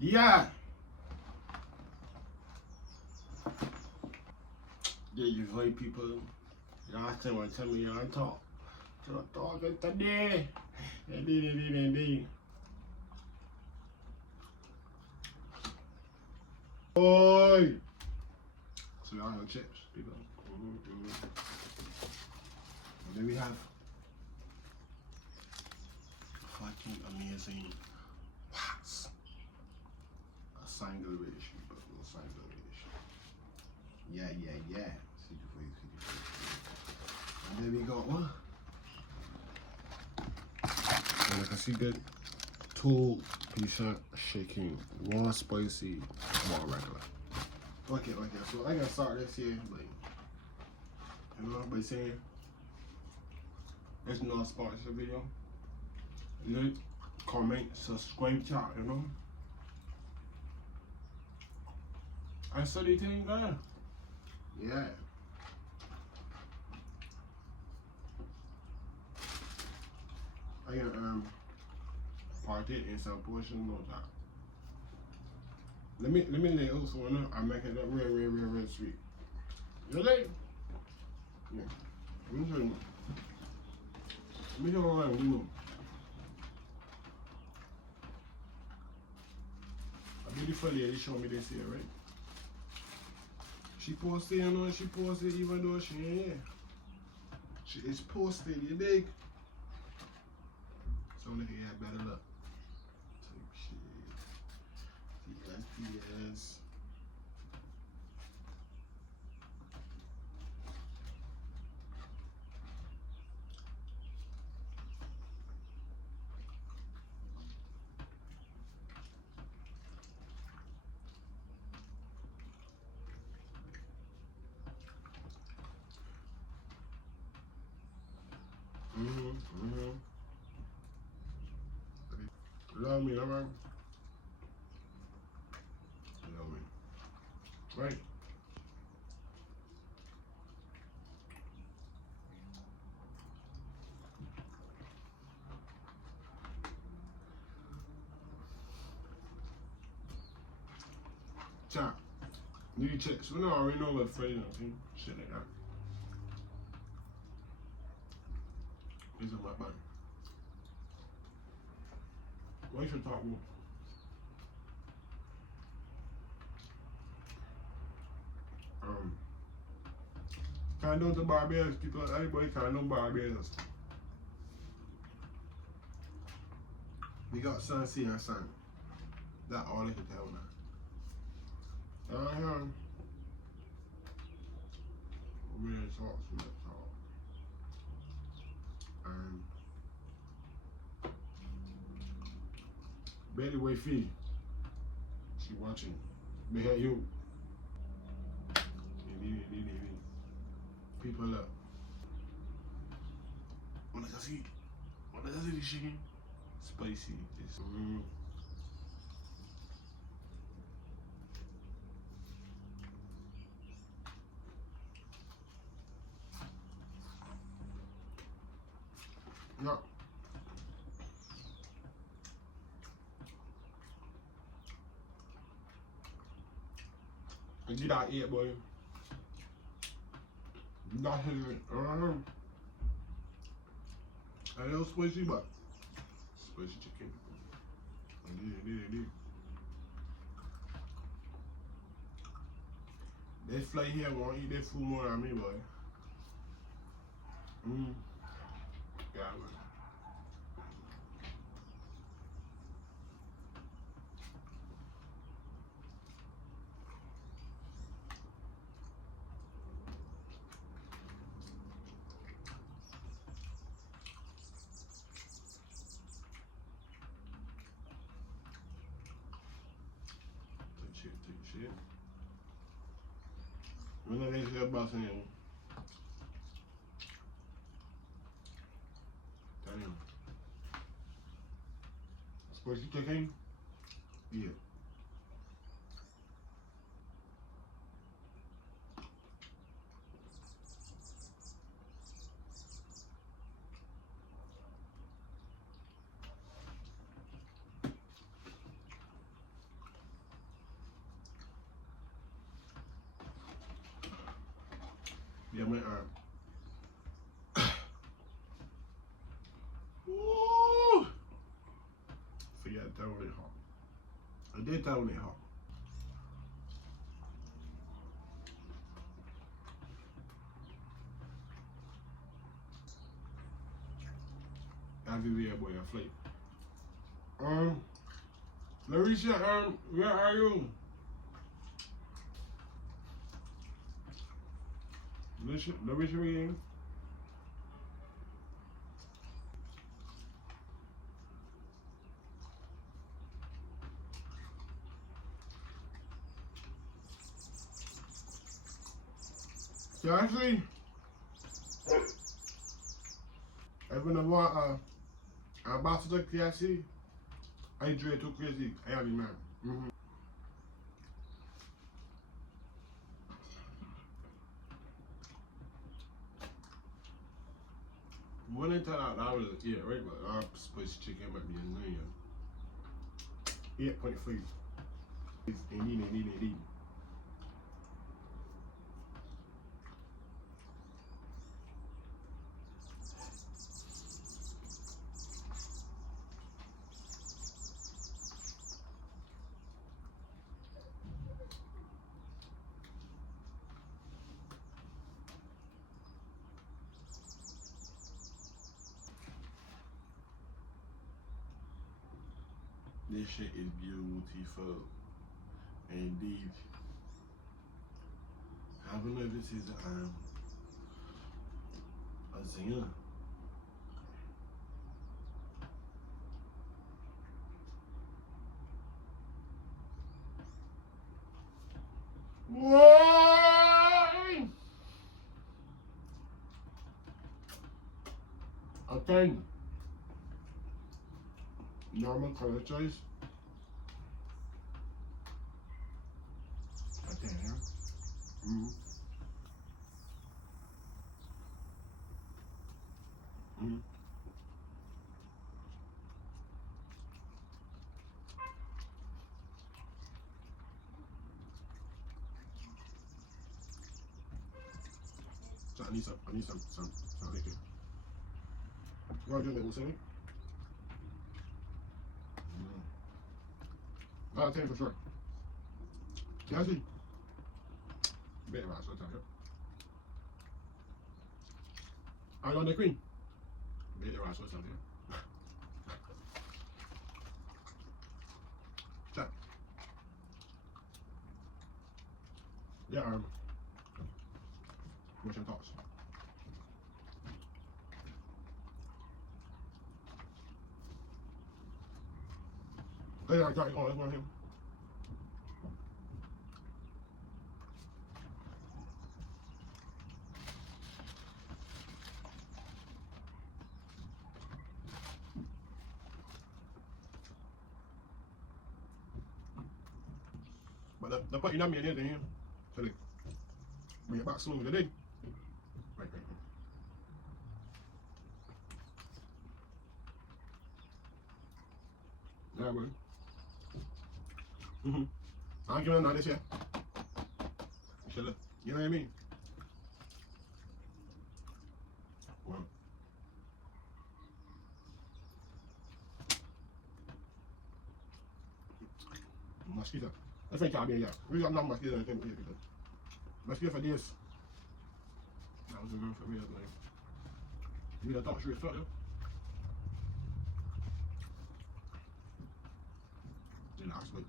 Yeah. Yeah, you white people. Y'all tell me y'all talk. So talk it today. Indeed. Boy. So y'all have chips, people. And then we have fucking amazing pots. A sangleration, but a little sangleration. Yeah. See the face. And then we got what? And like I see good 2% shaking, one spicy, one regular. Okay. So I gotta start this here, like, you know, by saying it's not a sponsored video. Like, comment, subscribe, chat, you know. I saw the thing there. Yeah. I can partake in some portion of that. Let me lay out for now. I make it up real sweet. You like? Yeah. Let me show you. Let me show you what you know. A beautiful lady showed me this here, right? She posted, you know, she posted even though she ain't here. She is posted, you dig? So look at that better luck. Type shit. PS. Love me, alright? Love me. Right? Chat. New checks. We already know what Freddy and shit like that. These are my body. What you should talk about? Can't do the Barbados people. Everybody can't do Barbados. We got sun, sea, and sun. That's all I can tell now. Real talk, real talk. Betty Wayfee, she watching. They had you. People up. Wanna go see the chicken? Spicy. It's No. Get out here, boy. Not hit a little spicy, but spicy chicken. Indeed. They fly here, won't eat their food more than me, boy. Yeah, man. Take shit. When are they here busting in? Damn. Spicy chicken? Yeah. Yeah, my Woo! Forget that one ain't hot. I did that one ain't hot. I'll be there, boy, a flight. Larisha, where are you? Larisha, again. So actually, even the one ambassador KFC, I drink too crazy. I have man. When they tell out I was right, but our spicy chicken might be a million. 8.5. Ain't eating. This shit is beautiful. Indeed. I don't know if this is a singer. Why? Okay. Normal color choice. Okay, yeah. So I need some liquor. You want to drink that, Lucy? I'll tell you for sure. Yeah, I see. Better right, so tell you. I want the cream. Better right, so tell you. Chat. Yeah, what's your thoughts? Yeah, I got it. Oh, that's one of him. But the put in me and anything here. So they bring it back smooth today. Right. Yeah, man. I'll give them that this year. You know what I mean? Well. Mosquito. I think I'll be here. We got no mosquito in the here because mosquito for this. That was a room for real, man. You would have thought she was fucked up. Then actually.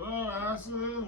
Oh, I see.